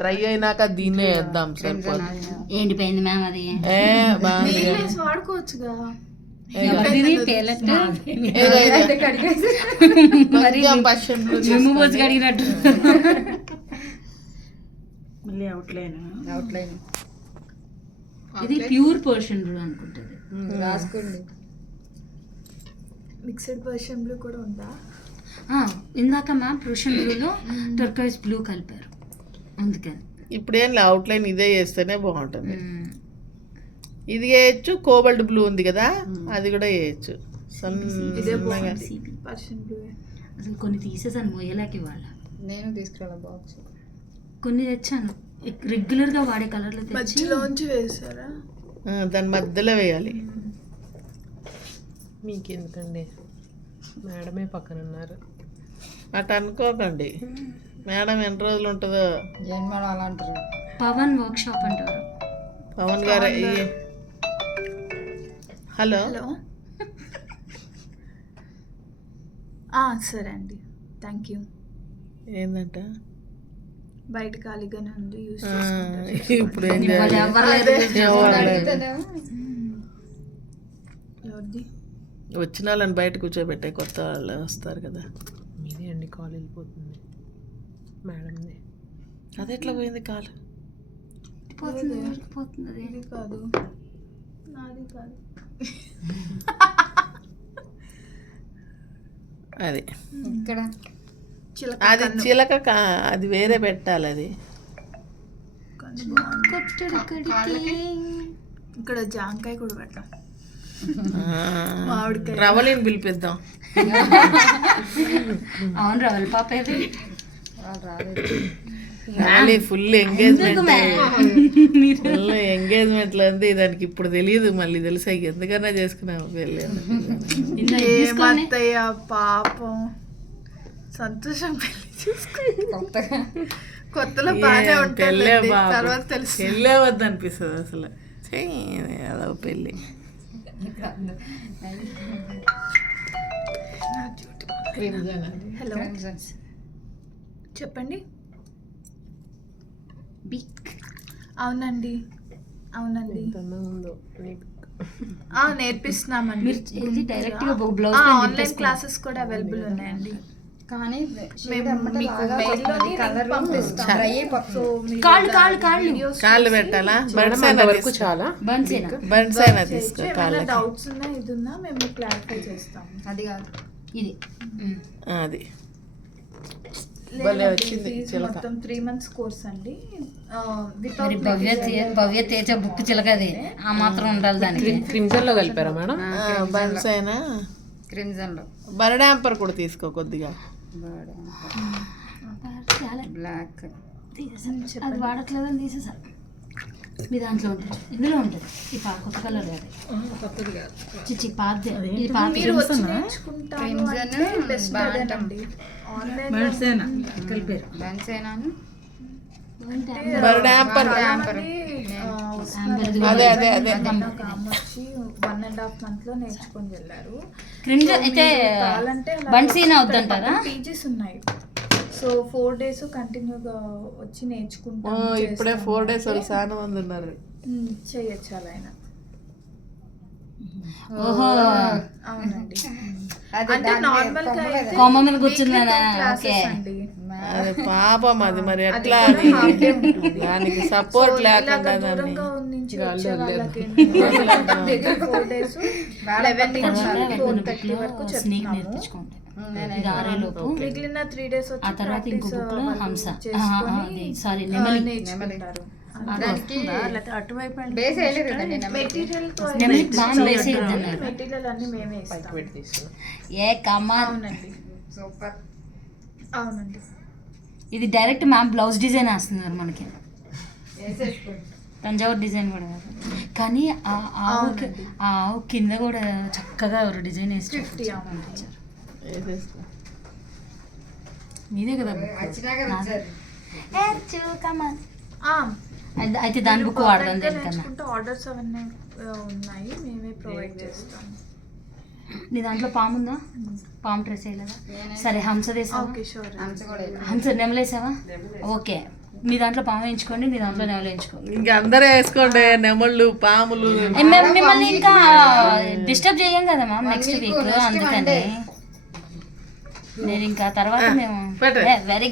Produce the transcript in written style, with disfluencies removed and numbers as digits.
Dry అయినాక దీన్నే వేద్దాం సరిపోతుంది. ఎండిపోయింది మ్యామ్ అది. బాగుంది వాడుకోవచ్చుగా. కడిగినట్టు మళ్ళీ అవుట్లైన్ ఇది ప్యూర్ పర్షియన్ బ్లూ అనుకుంటుంది. రాసుకోండి. మిక్స్డ్ పర్షియన్ బ్లూ కూడా ఉందా? ఇందాక మ్యామ్ పర్షియన్ బ్లూలో టర్కైజ్ బ్లూ కలిపారు అందుకని. ఇప్పుడేం అవుట్లైన్ ఇదే చేస్తేనే బాగుంటుంది. ఇది వేయచ్చు. కోబల్ట్ బ్లూ ఉంది కదా, అది కూడా వేయచ్చు. సన్నగా అసలు కొన్ని తీసేసాను మోయలేక ఇవాళ. నేను తీసుకురా బాక్స్. కొన్ని తెచ్చాను రెగ్యులర్గా వాడే కలర్లో తెచ్చి వేసారా? దాని మధ్యలో వేయాలి. మీకెందుకండి, మేడమే పక్కన ఉన్నారు. అటు అనుకోకండి, మేడం ఎన్ని రోజులు ఉంటుందో. మేడం అలా అంటారు. పవన్ వర్క్ షాప్ అంటారు. పవన్ గారు. హలో సరే అండి, థ్యాంక్ యూ. ఏంటంట బయట ఖాళీగానే ఉంది, యూస్ ఇప్పుడు ఏం చేయాలి? వచ్చిన వాళ్ళని బయట కూర్చోబెట్టే, కొత్త వాళ్ళు వస్తారు కదా. మీదే అండి కాల్ వెళ్ళిపోతుంది మేడంది. అది ఎట్లా పోయింది కాలు? పోతుంది. ఇది కాదు, నాది కాదు. అది ఇక్కడ అది చిలక అది వేరే పెట్టాలి. అది ఇక్కడ జాంకాయ కూడా పెట్టాం. రవలిని పిలిపిద్దాం. అవును రవల్ పాప ఫుల్ ఎంగేజ్మెంట్. ఫుల్ ఎంగేజ్మెంట్ అంది. దానికి ఇప్పుడు తెలియదు, మళ్ళీ తెలిసా ఎందుకన్నా చేసుకున్నాము పెళ్ళి. ఏమత్తయ్య పాపం, సంతోషం పెళ్లి చూసుకుని కొత్తలో బాగానే ఉంటుంది, తర్వాత తెలుసు పెళ్ళే వద్దు అనిపిస్తుంది అసలు. అదో పెళ్ళి. హలో చెప్పండి. అవునండి నేర్పిస్తున్నామండి. ఆన్లైన్ క్లాసెస్ కూడా అవైలబుల్ ఉన్నాయండి. కానీ కాళ్ళు పెట్టాలా? తీసుకో. డౌట్స్ ఉన్నా ఇది ఉన్నా మేము క్లారిఫై చేస్తాం. అది కాదు ఇది అది మొత్తం 3 months కోర్స్ అండి. భవ్య తేజ బుక్ చిలకది ఆ మాత్రం ఉండాలి. దానికి క్రిమ్సన్ లో కలిపారా మేడం? బన్సైనా క్రిమ్సన్ లో బర్డాంపర్ కూడా తీసుకో కొద్దిగా. బ్లాక్ అది వాడట్లేదని తీసేసా. మీ దాంట్లో ఉంటుంది, ఇందులో ఉంటుంది. ఈ కొత్త కలర్ కొత్తది కాదు, చిచ్చి పాతది. ఇది పాత. అదే అదే అదే 1.5 month లో నేర్చుకొని వెళ్ళారు. అయితే బన్సీనా వద్దంటారా? పీజీస్ ఉన్నాయి. సో 4 days కంటిన్యూగా వచ్చి నేర్చుకుంటాం. ఇప్పుడే 4 days వాళ్ళు చాలా మంది ఉన్నారు. చేయొచ్చు అలా అయినా. ఓహో అవునండి. అంటే నార్మల్ గా అయితే కొమ్మ మీద కూర్చుందా? అదే పాపం అది మరి ఎట్లా దానికి సపోర్ట్ లేకుండా దాన్ని 4 days 11 నుంచి 4:30 వరకు చెప్తున్నాము. మిగిలిన 3 days వచ్చి ఆ తర్వాత ఇంకో బుక్ లో హంస నేర్చుకుంటారు. మెటీరియల్ అన్ని మేమే ఇస్తాం. సూపర్. అవునండి. ఇది డైరెక్ట్ మ్యామ్ బ్లౌజ్ డిజైన్ వేస్తున్నారు మనకి. తంజావూరు డిజైన్ కూడా కాదు కానీ ఆ కింద కూడా చక్కగా ఎవరు డిజైన్ వేసి మీదే కదా. అయితే దాని బుక్ వాడదాం. ఆర్డర్స్ అవన్నీ ఉన్నాయి, మేమే ప్రొవైడ్ చేస్తాం. నీ దాంట్లో పాము ఉందా? పాము డ్రెస్ వేయలేదా? సరే హంస తీసావా? హంస నెమలేసావా? ఓకే మీ దాంట్లో పాము వేయించుకోండి, మీ దాంట్లో నెమలు వేయించుకోండి. ఇంకా అందరూ వేసుకోండి, నెమళ్ళు పాములు. మేము మిమ్మల్ని ఇంకా డిస్టర్బ్ చేయం కదా మ్యామ్ నెక్స్ట్ వీక్, అందుకని నేను ఇంకా తర్వాత మేము పెట్టండి. వెరీ